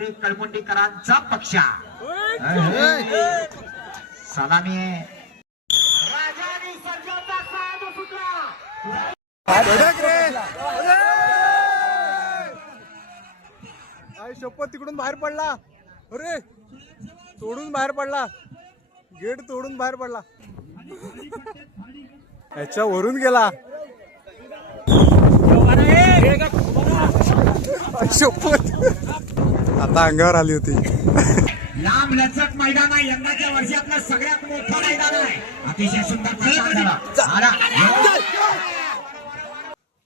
वीर कळमुंडीकरांचा पक्षा सलामी राजानी सर्जाचा साज सुटला शपथ तिकडून बाहेर पडला. अरे तोडून बाहेर पडला. गेट तोडून बाहेर पडला. याच्या वरून गेला. शपथ आता अंगावर आली होती. लांब लचक मैदान आहे. यंदाच्या वर्षातलं सगळ्यात मोठं मैदान आहे. अतिशय सुंदर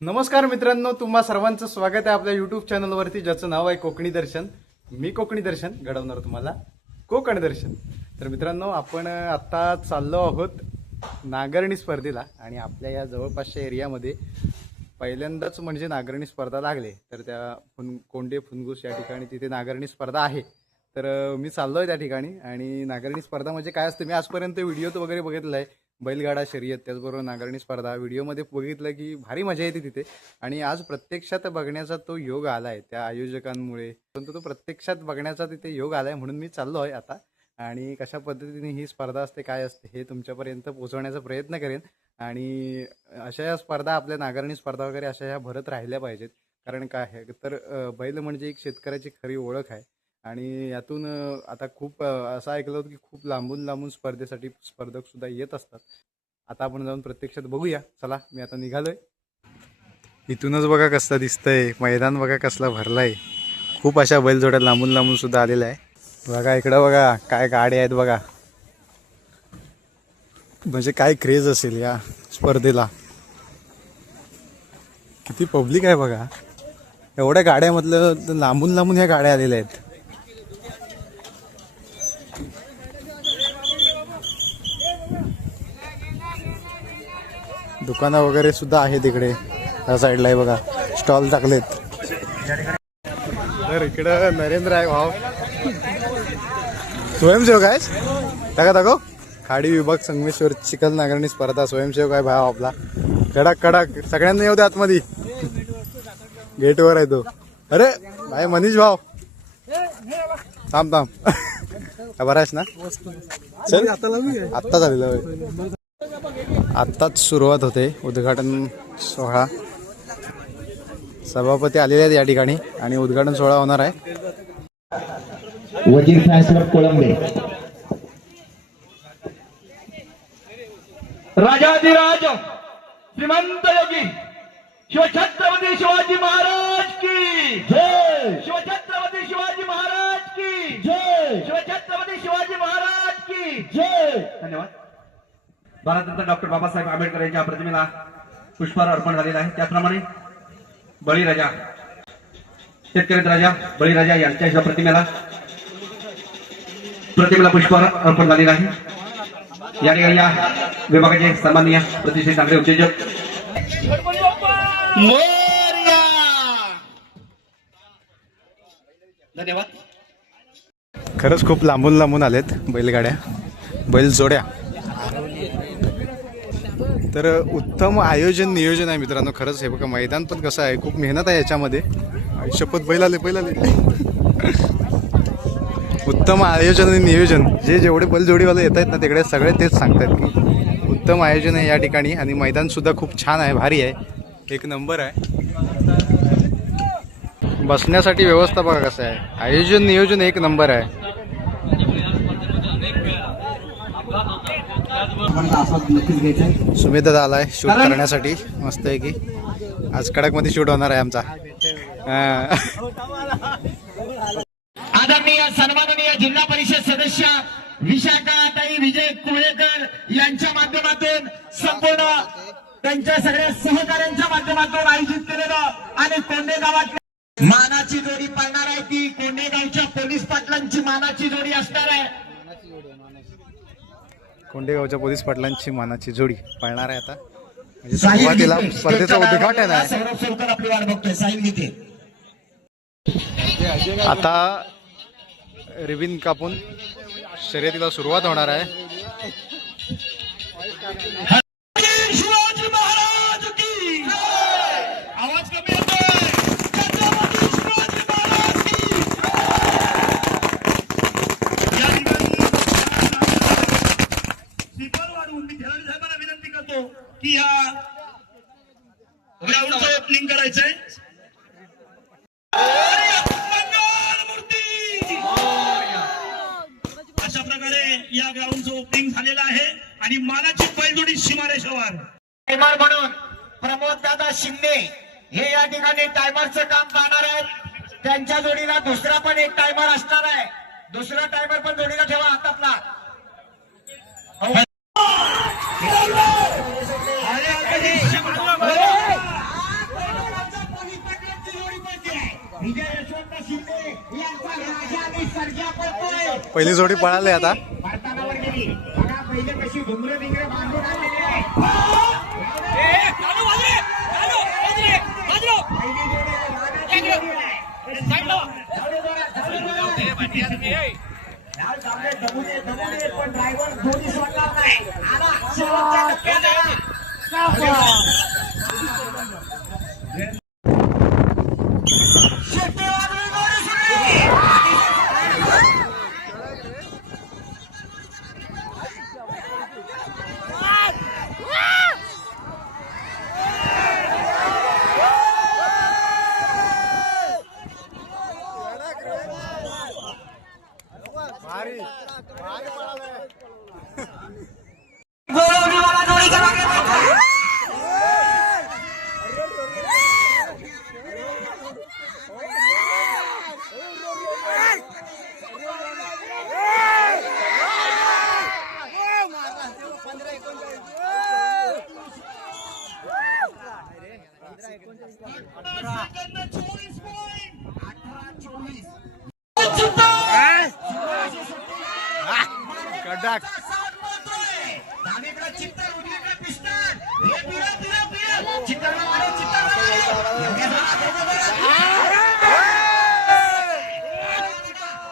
नमस्कार मित्रांनो, तुम्हा सर्वांचं स्वागत आहे आपल्या युट्यूब चॅनलवरती, ज्याचं नाव आहे कोकणी दर्शन. मी कोकणी दर्शन घडवणार तुम्हाला कोकण दर्शन. तर मित्रांनो, आपण आता चाललो आहोत नागरणी स्पर्धेला आणि आपल्या या जवळपासच्या एरियामध्ये पहिल्यांदाच म्हणजे नागरणी स्पर्धा लागले. तर त्या कोंडे फुनगुस या ठिकाणी तिथे नागरणी स्पर्धा आहे. तर मी चाललो आहे त्या ठिकाणी. आणि नागरणी स्पर्धा म्हणजे काय असतं, मी आजपर्यंत व्हिडिओत वगैरे बघितलं आहे, बैलगाडा शर्यत, त्याचबरोबर नागरणी स्पर्धा व्हिडिओमध्ये बघितलं की भारी मजा येते तिथे. आणि आज प्रत्यक्षात बघण्याचा तो योग आला आहे त्या आयोजकांमुळे, परंतु तो प्रत्यक्षात बघण्याचा तिथे योग आला आहे. म्हणून मी चाललो आहे आता आणि कशा पद्धतीने ही स्पर्धा असते, काय असते हे तुमच्यापर्यंत पोहोचवण्याचा प्रयत्न करेन. आणि अशा या स्पर्धा, आपल्या नागरणी स्पर्धा वगैरे अशा ह्या भरत राहिल्या पाहिजेत. कारण काय आहे तर बैल म्हणजे एक शेतकऱ्याची खरी ओळख आहे. आणि यातून आता खूप असं ऐकलं होतं की खूप लांबून लांबून स्पर्धेसाठी स्पर्धक सुद्धा येत असतात. आता आपण जाऊन प्रत्यक्षात बघूया. चला, मी आता निघालोय. इथूनच बघा कसं दिसतंय मैदान, बघा कसला भरलाय. खूप अशा बैलजोड्या लांबून लांबून सुद्धा आलेल्या आहे. बघा इकडं, बघा काय गाड्या आहेत बघा. म्हणजे काय क्रेज असेल या स्पर्धेला. किती पब्लिक आहे बघा. एवढ्या गाड्यामधलं लांबून लांबून ह्या गाड्या आलेल्या आहेत. दुकानं वगैरे सुद्धा आहे तिकडे. त्या साईडला आहे बघा, स्टॉल टाकलेत. तर इकडं नरेंद्र आहे भाव, स्वयंसेवक आहे. टाका दाखव. खाडी विभाग संगमेश्वर चिखल नागरणी स्पर्धा स्वयंसेवक आहे भाव आपला. कडक कडक सगळ्यांना येऊ दे आतमध्ये. गेटवर आहे तो. अरे भाई मनीष भाव, थांब थांब. बरा आहेस ना? चल, आत्ता झालेलं. आत्ताच सुरुवात होते उद्घाटन सोहळा. सभापती आलेले आहेत या ठिकाणी आणि उद्घाटन सोहळा होणार आहे. वजीर फॅन्सवर कोळंबे. राजाधिराज श्रीमंत योगी शिवछत्रपती शिवाजी महाराज की जय. शिवछत्रपती शिवाजी महाराज की जय. शिवछत्रपती शिवाजी महाराज की जय. धन्यवाद. भारतरत्न डॉक्टर बाबासाहेब आंबेडकर यांच्या प्रतिमेला पुष्पहार अर्पण झालेला आहे. त्याचप्रमाणे बळीराजा, शेतकरी राजा बळीराजा यांच्या प्रतिमेला पुष्पहार अर्पण झालेला आहे. या ठिकाणी या विभागाचे सन्माननीय प्रतिष्ठित चांगले उद्योजक धन्यवाद. खरंच खूप लांबून लांबून आलेत बैलगाड्या, बैलजोड्या. तर उत्तम आयोजन नियोजन आहे मित्रांनो. खरंच हे बघा, मैदान पण कसं आहे, खूप मेहनत आहे याच्यामध्ये. शपथ, बैल आले. उत्तम आयोजन आणि नियोजन. जेवढे बैलजोडीवाले येत आहेत ना तिकडे सगळे तेच सांगतात की उत्तम आयोजन आहे या ठिकाणी. आणि मैदान सुद्धा खूप छान आहे, भारी आहे, एक नंबर आहे. बसण्यासाठी व्यवस्था बघा कसं आहे. आयोजन नियोजन एक नंबर आहे. सुमित दादा आलाय शूट करण्यासाठी. मस्त आहे की आज कडक मध्ये शूट होणार आहे आमचा. आदरणीय सन्माननीय जिल्हा परिषद सदस्य विशाखाताई विजय कुळेकर यांच्या माध्यमातून, संपूर्ण त्यांच्या सगळ्या सहकाऱ्यांच्या माध्यमातून आयोजित केलेलं आणि कोंडे गावात मानाची जोडी पाळणार आहे. ती कोंडेगावच्या पोलीस पाटलांची मानाची जोडी असणार आहे. कोंडेगावच्या पोलीस पाटलांची मानाची जोडी पाळणार आहे. आता म्हणजे सुरुवातीला स्पर्धेचं उद्घाटन आहे. आपली वाट बघतोय साहिल गीते. आता रिबिन कापून शर्यतीला सुरुवात होणार आहे. शिवाजी महाराज की आवाज कमी येतोय. छत्रपती शिवाजी महाराज की या ग्राउंडचं ओपनिंग झालेलं आहे आणि मानाची बैलजोडी सीमारेषावर टायमर म्हणून प्रमोद दादा शिंदे हे या ठिकाणी टायमरचं काम पाहणार आहेत. त्यांच्या जोडीला दुसरा पण एक टायमर असणार आहे. दुसरा टायमर पण जोडीला ठेवा हातातला. विजय यशवंत शिंदे यांचा राजा आणि सर्जा पळतोय. पहिली जोडी पळाली आता. भारतावर गेली बघा पहिले कशी घुंगरे बिंगरे बांधून आलेली आहे. पण ड्रायव्हर दोन्ही सोडणार नाही. आला शेवटच्या टप्प्यात आला. शेट्टी वाजवी गोरी सुटली. गोळवणीवाला जोडीच्या मागे पळतोय. कडाक डावीकडे चित्तर उजवीकडे पिस्टन. हे पिळं पिळं पिळं चित्तरला मारे चित्तरला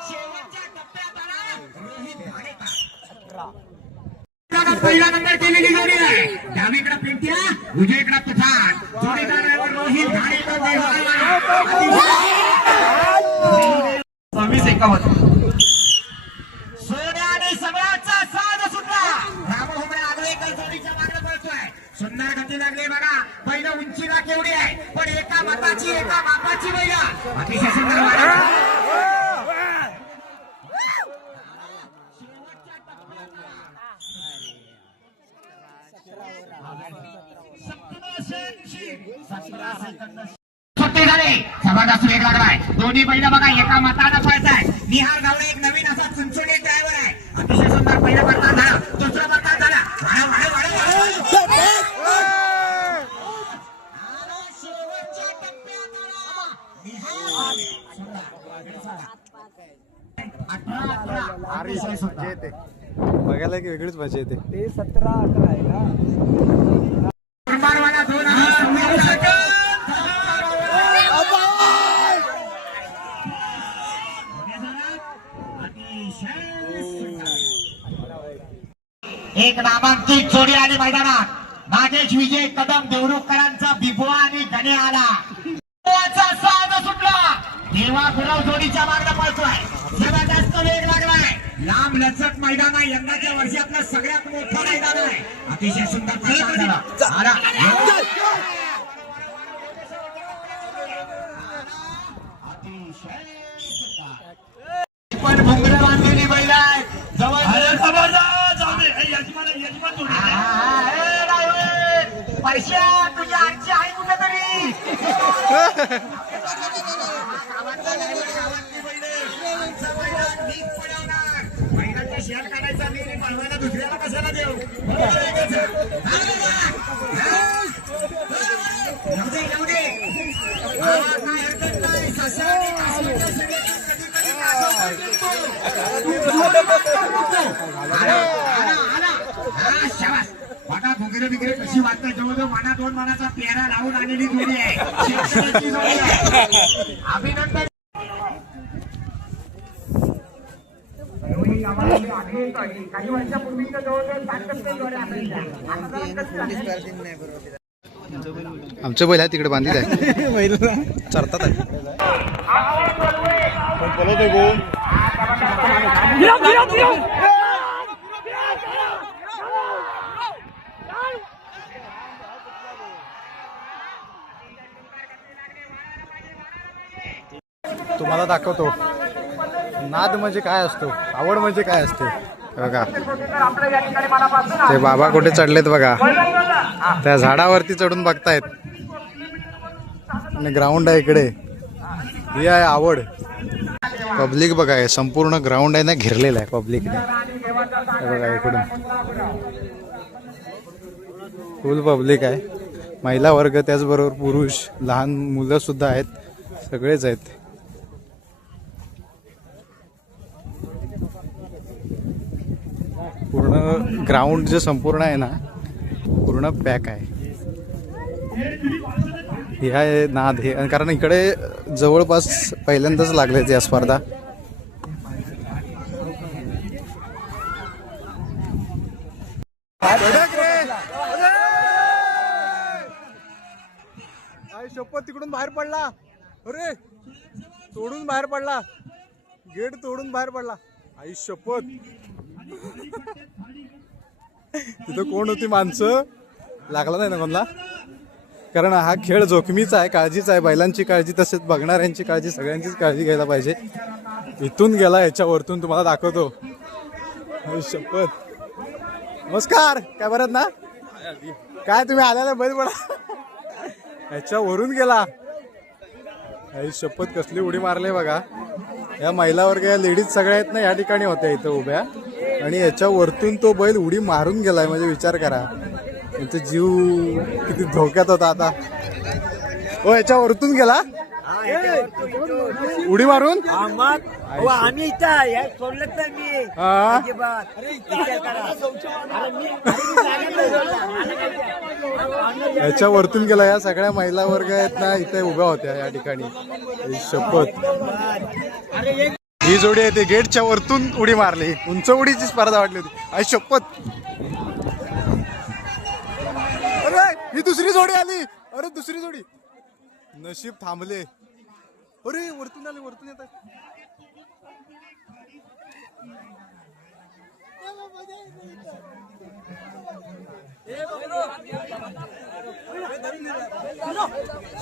शेवटच्या टप्प्यात आला रोहित भाडेकर. पहिला नंबर केलेली जोडी आहे. डावीकडे पिंट्या उजवीकडे तुफान. जोडीदार ड्रायव्हर रोहित भाडेकर. 26-51 सोन्या आणि सगळ्याचा साज सुटला. रामहोमणे आगळेकर जोडीच्या मागे पळतोय. सुंदर गती लागली बघा. बैल उंचीला केवढी आहे पण एका मताची एका मापाची बैल. अतिशय सुंदर मार्ग. सुट्टी झाली. जबरदस्त वेग लागलाय. दोन्ही बैल बघा एका मतानं पळताय. निहार गावडे एक नवीन असा चुनचुनी ड्रायव्हर आहे. अतिशय सुंदर पहिलं बरतान झालं. दुसरं बरतान झालं. शेवटच्या टप्प्यात आला. अतिशय सुंदर. मजा येते बघायला की वेगळीच मजा येते. कुंभारवाला 2000 एक नामांकित जोडी आली मैदानात. नागेश विजय कदम देवरुखकरांचा बिबुआ आणि गणे आला. बिबुआचा साज सुटला. देवा गुलाव जोडीच्या मागणं पळतोय. जबरदस्त वेग लागलाय. लांब लचक मैदान आहे. यंदाच्या वर्षातलं सगळ्यात मोठं मैदान आहे. अतिशय सुंदर प्रशांत झाला. आला पण भुंगरं बांधलेली बैल आहे. जवळ पैशा तुझ्या आजची आहे कुठं तरी. बैलांचा शेअर काढायचा मी पळवायला दुसऱ्याला कशाला देऊ. येऊ दे काय हरकत नाही. बघा भुंगरे बिगरे कशी वाटतं. जवळजवळ मना 2 मनाचा पेरा लावून आलेली जोडी आहे. शेतकऱ्याची जोडी आहे. अभिनंदन. काही वर्षापूर्वी जवळजवळ 5 जोड्या असायच्या. आमचं बैल आहे तिकडे बांधित आहे. चरतात आहे. तुम्हाला दाखवतो नाद म्हणजे काय असतो, आवड म्हणजे काय असते. बघा ते बाबा कुठे चढलेत बघा, त्या झाडावरती चढून बघतायत. आणि ग्राउंड आहे इकडे, ही आहे आवड. पब्लिक बघा, आहे संपूर्ण ग्राउंड आहे ना घेरलेला आहे पब्लिकने. बघा इकडून फुल पब्लिक आहे. महिला वर्ग, त्याचबरोबर पुरुष, लहान मुलं सुद्धा आहेत, सगळेच आहेत. पूर्ण ग्राउंड जे संपूर्ण आहे ना पूर्ण पॅक आहे. हे आहे नाद हे, कारण इकडे जवळपास पहिल्यांदाच लागले या स्पर्धा. शपथ तिकडून बाहेर पडला, अरे तोडून बाहेर पडला, गेट तोडून बाहेर पडला. आई शपथ, तिथं कोण होती माणसं, लागला नाही ना कोणला. कारण हा खेळ जोखमीचा आहे, काळजीचा आहे. बैलांची काळजी तसेच बघणाऱ्यांची काळजी, सगळ्यांचीच काळजी घ्यायला पाहिजे. इथून गेला, याच्यावरतून तुम्हाला दाखवतो. आई शपथ. नमस्कार, काय बरं ना, काय तुम्ही आल्याला बैल पडा, याच्यावरून गेला. आई शपथ, कसली उडी मारले बघा. या महिला वर्ग, या लेडीज सगळ्या आहेत ना या ठिकाणी होत्या इथं उभ्या, आणि याच्यावरतून तो बैल उडी मारून गेलाय. म्हणजे विचार करा, त्यांचा जीव किती धोक्यात होता आता. हो, याच्यावरतून गेला उडी मारून. आम्ही इथं सोडलं तर मी याच्यावरतून गेला. या सगळ्या महिला वर्ग आहेत ना इथे उभ्या होत्या या ठिकाणी. शपथ, ही जोडी आहे ते गेटच्या वरतून उडी मारली. उंच उडीची स्पर्धा वाटली होती. आई शपथ, अरे ही दुसरी जोडी आली. अरे दुसरी जोडी, नशीब थांबले. अरे वरतून आले, वरतून येतात.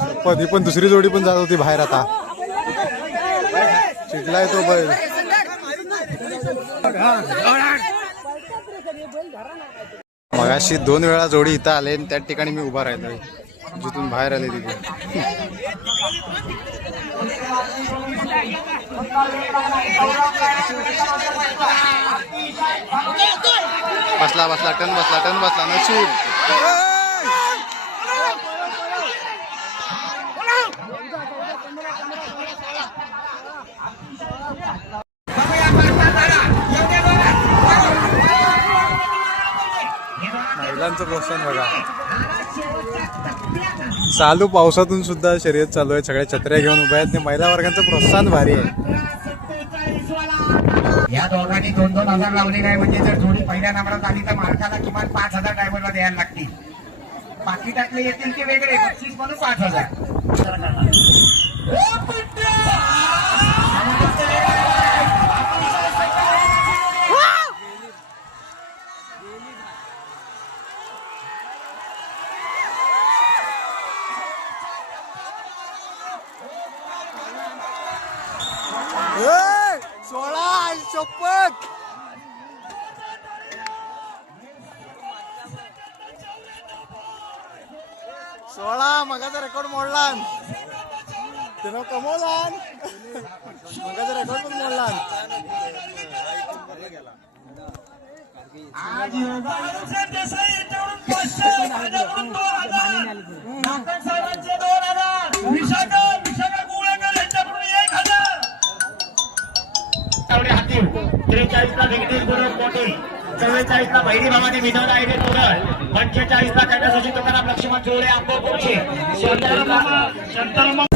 शपथ, ही पण दुसरी जोडी पण जात होती बाहेर. आता चिडलाय तो बैल. मगाशी 2 वेळा जोडी इथं आले, त्या ठिकाणी मी उभा राहिलोय, जिथून बाहेर आले तिथे. बसला बसला टन बसला, टन बसला. नशीब. महिलांचं प्रोत्साहन बघा, चालू पावसातून सुद्धा शर्यत चालू आहे. सगळ्या छत्र्या घेऊन उभ्या आहेत. महिला वर्गांचं प्रोत्साहन भारी आहे. या दोघांनी 2-2 हजार लावले नाही, म्हणजे जर जोडी पहिल्या नंबरात आली तर मालकाला किमान 5,000 ड्रायव्हरला द्यायला लागतील. बाकी त्यातले येतील ते वेगळे, 25 म्हणून 5,000. शपथ, सोळा मगाचा रेकॉर्ड मोडला. त्यानं कमवला, मगाचा रेकॉर्ड पण मोडला. हाती 43ला विघ्नेश गुरव मोठे, 44ला भैरी भावाने विनोद आहे तुरळ, 45ला कैलासाची तुकाराम लक्ष्मण जोडे आंबो कोचे, 76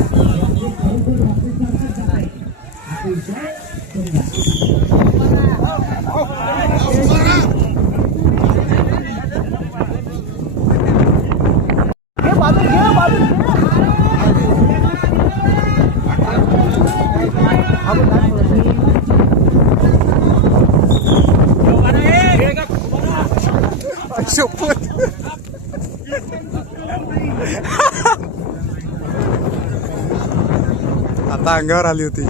शपथ. आता अंगावर आली होती.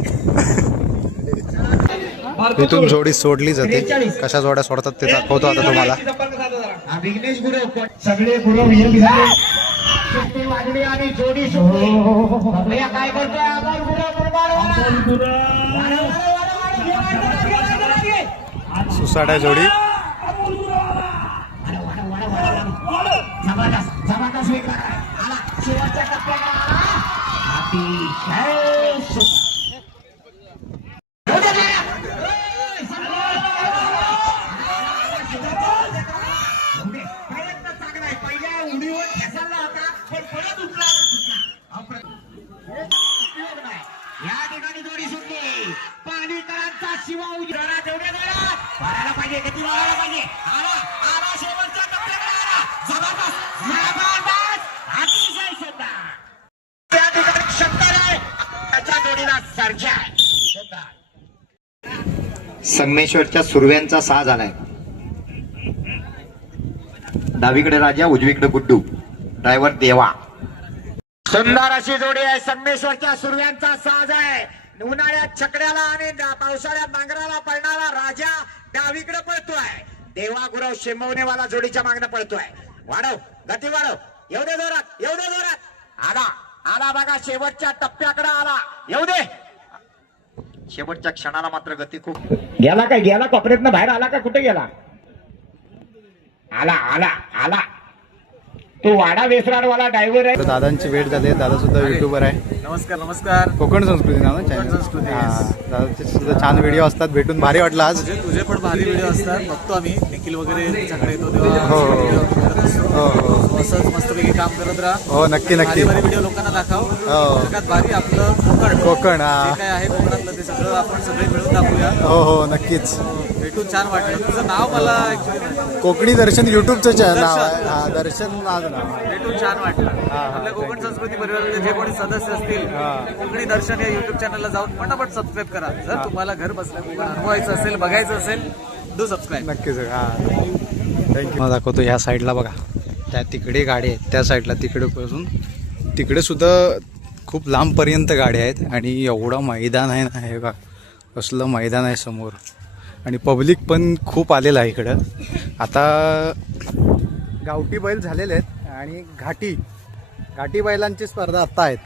इथून जोडी सोडली जाते. कशा जोड्या सोडतात ते दाखवतो आता तुम्हाला. विघ्नेश गुरु सगळे गुरु एक झाले. सुट्टी वाजली आणि जोडी सुटली. बघूया काय करतोय आपण सुसाड्या जोडी. जबरदस्त वेग आला. शेवटच्या टप्प्याला प्रयत्न चांगला आहे. पहिल्या उडीवर ठेसायला होता पण परत उठला उपयोग नाही. या ठिकाणी जोडी सुटली. पाणीकरांचा शिवा उजळा तेवढ्या जोरात मारायला पाहिजे. किती मारायला पाहिजे. आला आला शेवटच्या टप्प्याला आला. जबरदस्त जबरदस्त अतिशय सुंदर. त्या ठिकाणी शंकर आहे. त्याच्या जोडीला सर्जा आहे. सुंदर. संगमेश्वरच्या सुरव्यांचा साज आलाय. डावीकडे राजा, उजवीकडे गुड्डू, ड्रायव्हर देवा. सुंदर अशी जोडी आहे. संगमेश्वरच्या सुरव्यांचा साज आहे. उन्हाळ्यात छकड्याला आणि पावसाळ्यात नांगराला पळणारा राजा डावीकडे पळतोय. देवा गुरव शेंबवणेवाला जोडीच्या मागणं पळतोय. वाढव गती वाढव. एवढे जोरात एवढे जोरात आला आला बघा. शेवटच्या टप्प्याकडे आला. येऊ दे. शेवटच्या क्षणाला मात्र गती खूप. गेला काय गेला कॉपरेतनं बाहेर आला का कुठे गेला. आला आला आला. तो वाडा वेसराडवाला ड्रायव्हर आहे. तर दादांची भेट झाली. दादा सुद्धा युट्यूबर आहे. नमस्कार नमस्कार. कोकण संस्कृती नाव ना चॅनल. संस्कृती. दादाचे सुद्धा छान व्हिडिओ असतात. भेटून भारी वाटलं आज. तुझे पण भारी व्हिडिओ असतात. बघतो आम्ही. निखिल वगैरे तुमच्याकडे येतो तेव्हा हो, हो. video करत असतो. हो हो असंच मस्तपैकी काम करत राहा. हो नक्की भारी नक्की. भारी व्हिडिओ लोकांना दाखव. हो. जगात भारी आपलं कोकण. कोकण, हा. जे काय आहे कोकणातलं ते सगळं आपण सगळे मिळून दाखवूया. हो हो नक्कीच. भेटून छान वाटलं. तुझं नाव मला ऍक्च्युली कोकणी दर्शन युट्यूबचं नाव आहे. हा दर्शन माझं नाव आहे. भेटून छान वाटलं. हा, आपल्या कोकण संस्कृती परिवारातले जे कोणी सदस्य असतील कोकणी दर्शन या युट्यूब चॅनलला जाऊन पटापट सबस्क्राईब करा. जर तुम्हाला घर बसल्या कोकण अनुभवायचं असेल, बघायचं असेल, डू सबस्क्राईब. नक्कीच. हा थँक्यू. दाखवतो ह्या साईडला बघा. त्या तिकडे गाडी आहेत. त्या साईडला तिकडे पासून तिकडे सुद्धा खूप लांबपर्यंत गाड्या आहेत. आणि एवढं मैदान आहे ना. हे बघा कसलं मैदान आहे समोर. आणि पब्लिक पण खूप आलेलं आहे इकडं. आता गावठी बैल झालेले आहेत. आणि घाटी बैलांची स्पर्धा आत्ता आहेत.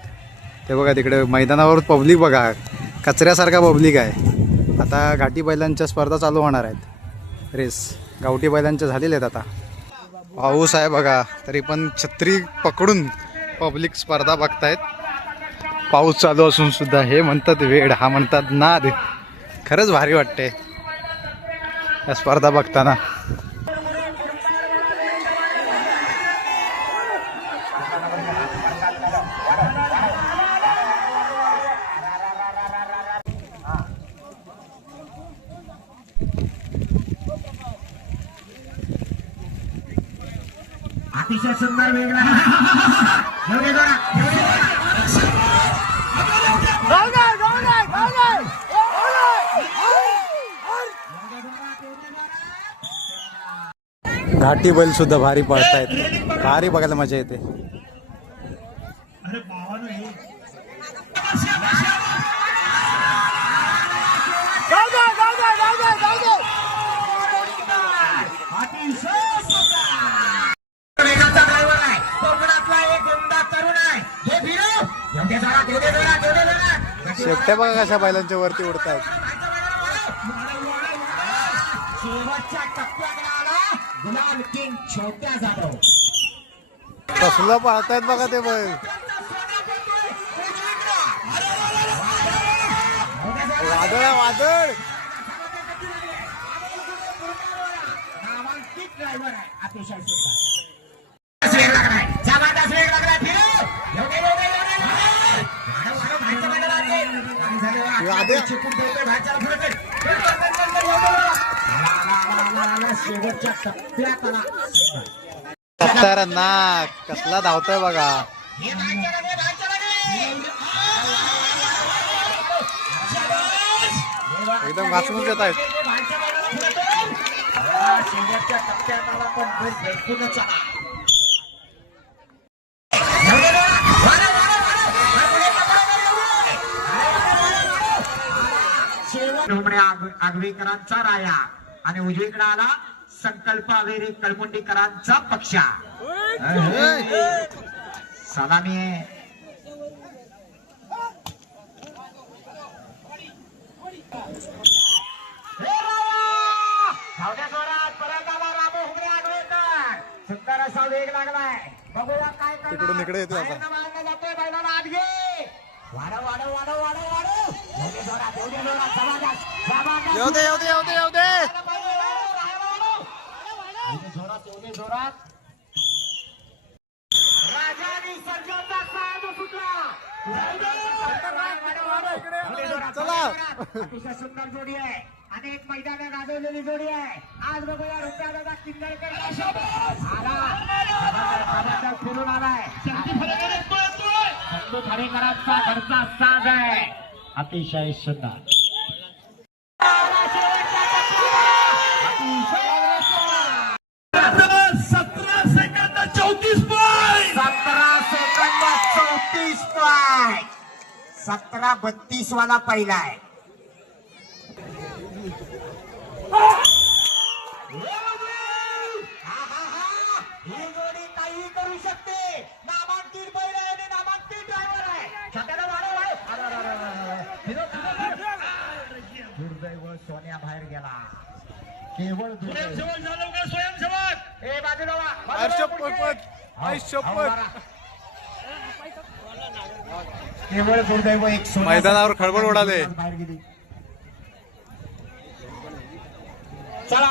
ते बघा तिकडे मैदानावर पब्लिक बघा. कचऱ्यासारखा पब्लिक आहे. आता घाटी बैलांच्या स्पर्धा चालू होणार आहेत. रेस गावठी बैलांच्या झालेल्या आहेत. आता पाऊस आहे बघा तरी पण छत्री पकडून पब्लिक स्पर्धा बघतायत. पाऊस चालू असून सुद्धा. हे म्हणतात वेड, हा म्हणतात नाद. खरंच भारी वाटते या स्पर्धा बघताना. अतिशय सुंदर वेगळा. एवढे जोरात एवढे घाटी बैल सुद्धा भारी पळतायत. भारी बघायला मजा येते. वेगाचा ड्रायव्हर आहे. कोकणातला एक गोंडा तरुण आहे. हे फिरव. एवढे जोरात एवढे जोरात एवढे जोरात. शेपट्या बघा कशा बैलांच्या वरती उडतायत. शेवटच्या टप्प्याकडे आला गुलाल किंग छोट्या जाधव. कसलं पळतायत बघा ते बैल. वादळ आहे, वादळ. नामांकित ड्रायव्हर आहे. अतिशय सुंदर वेग लागलाय. जबरदस्त वेग लागलाय. फिरव. एवढे एवढे एवढे वाढव वाढव. बाहेरच्या बाजूला आली. आणि झाले आधी- चिपून ठेवतोय. बाहेरच्याला फिरवतोय. शेवटच्या टप्प्यात आला. खतरनाक कसला धावतोय बघा. हे बाहेरच्या बाजूला, बाहेरच्या बाजूला. एकदम घासूनच येत आहेत. बाहेरच्या बाजूला फिरवतोय. हा, शेवटच्या टप्प्यात आला पण बैल भेटूनच आला. शेवट आगवेकरांचा राया आणि उजवीकडे आला संकल्प अवेरे कळमुंडीकरांचा पक्षा. सलामी आहे. सुंदर असा वेग लागलाय. बघूया काय तिकडून इकडे येतोय आता. जातोय बैलाला आत घे. वाढव वाढव वाढव वाढव वाढव. येऊ दे येऊ दे येऊ दे येऊ दे. जोरात राजानी सर्जाचा साज सुटला. चला. अतिशय सुंदर जोडी आहे. अनेक मैदान गाजवलेली जोडी आहे. आज बघूया रुपया दादा किंदळकर आला फिरून आलाय. संतू ठाणेकरांचा घरचा साज आहे. अतिशय सुंदर. 17 सेकंद 34 पॉईंट. 17 second 34 point. 17-32 वाला पहिला आहे. ही जोडी काही करू शकते. नामांकित बैल आहे आणि नामांकित ड्रायव्हर आहे. छोट्याला वाढव आहे. दुर्दैव सोन्या बाहेर गेला. केवळ दुर्दैव. स्वयंसेवक झालो का स्वयंसेवक? ए बाजूला वा. केवळ दुर्दैव एक सोन्या मैदानावर खळबळ उडाले. बाहेर गेली. चला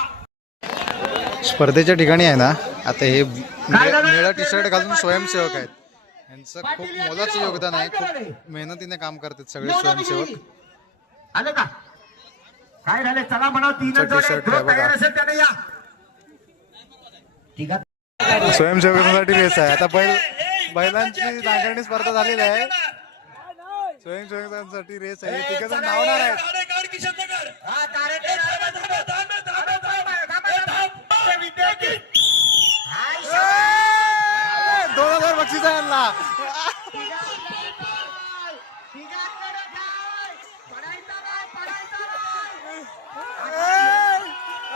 स्पर्धेच्या ठिकाणी आहे ना आता हे निळा टी शर्ट घालून स्वयंसेवक आहेत. यांचं खूप मोलाचं योगदान आहे. खूप मेहनतीने काम करतात सगळे स्वयंसेवक. आले का काय झाले. चला म्हणा. तीन t-shirt आहे बघा. तयार असेल त्याने या. ठीक आहे. स्वयंसेवकांसाठी रेस आहे आता. बैलांची नांगरणी स्पर्धा झालेली आहे. स्वयंसेवकांसाठी रेस आहे. तिघ जण धावणार आहेत. हा, कारण विद्यार्थी 2000 बक्षीस आहे यांना.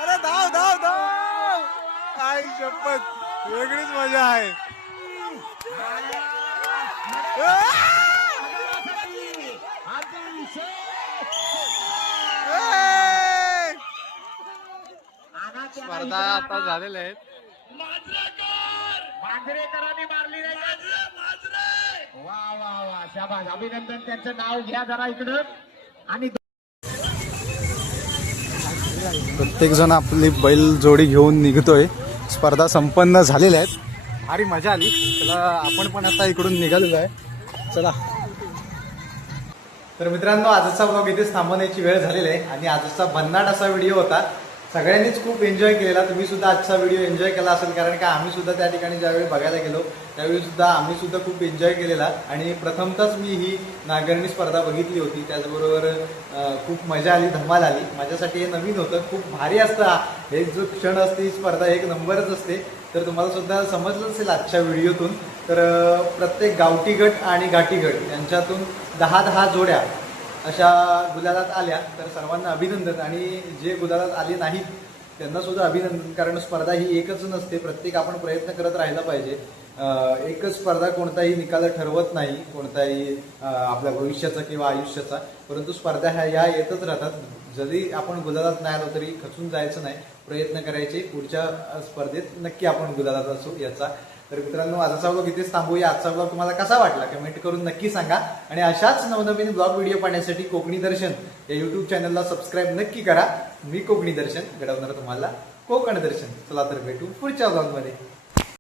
अरे धाव धाव धाव. आई शपथ वेगळीच मजा आहे. स्पर्धा आता झालेल्या आहेत. मांजरेकरांनी मारली नाही. वा वा वा शाबास. अभिनंदन. त्यांचं नाव घ्या जरा इकडं. आणि प्रत्येक जण आपली बैल जोडी घेऊन निघतोय. स्पर्धा संपन्न झालेल्या आहेत. भारी मजा आली. चला आपण पण आता इकडून निघालेलो आहे. चला तर मित्रांनो आजचा ब्लॉग इथेच थांबवण्याची वेळ झालेली आहे. आणि आजचा भन्नाट असा व्हिडिओ होता. सगळ्यांनीच खूप एन्जॉय केलेला. तुम्ही सुद्धा आजचा व्हिडिओ एन्जॉय केला असेल. कारण का आम्ही सुद्धा त्या ठिकाणी ज्यावेळी बघायला गेलो त्यावेळी सुद्धा आम्ही सुद्धा खूप एन्जॉय केलेला. आणि प्रथमतःच मी ही नांगरणी स्पर्धा बघितली होती. त्याचबरोबर खूप मजा आली. धमाल आली. माझ्यासाठी हे नवीन होतं. खूप भारी असतं. हे जो क्षण असते ही स्पर्धा एक नंबरच असते. तर तुम्हाला सुद्धा समजलं असेल आजच्या व्हिडिओतून. तर प्रत्येक गावठी गट आणि घाटी गट यांच्यातून 10-10 जोड्या अशा गुलालात आल्या. तर सर्वांना अभिनंदन. आणि जे गुलालात आले नाहीत त्यांना सुद्धा अभिनंदन. कारण स्पर्धा ही एकच नसते. प्रत्येक आपण प्रयत्न करत राहायला पाहिजे. एकच स्पर्धा कोणताही निकाल ठरवत नाही. कोणताही आपल्या भविष्याचा किंवा आयुष्याचा. परंतु स्पर्धा ह्या येतच राहतात. जरी आपण गुलालात नाही आलो तरी खचून जायचं नाही. प्रयत्न करायचे. पुढच्या स्पर्धेत नक्की आपण गुलालात असू याचा. तर मित्रांनो आजचा ब्लॉग इथेच थांबूया. आजचा ब्लॉग तुम्हाला कसा वाटला कमेंट करून नक्की सांगा. आणि अशाच नवनवीन ब्लॉग व्हिडिओ पाहण्यासाठी कोकणी दर्शन या युट्यूब चॅनलला सबस्क्राईब नक्की करा. मी कोकणी दर्शन घडवणार तुम्हाला कोकण दर्शन. चला तर भेटू पुढच्या ब्लॉगमध्ये.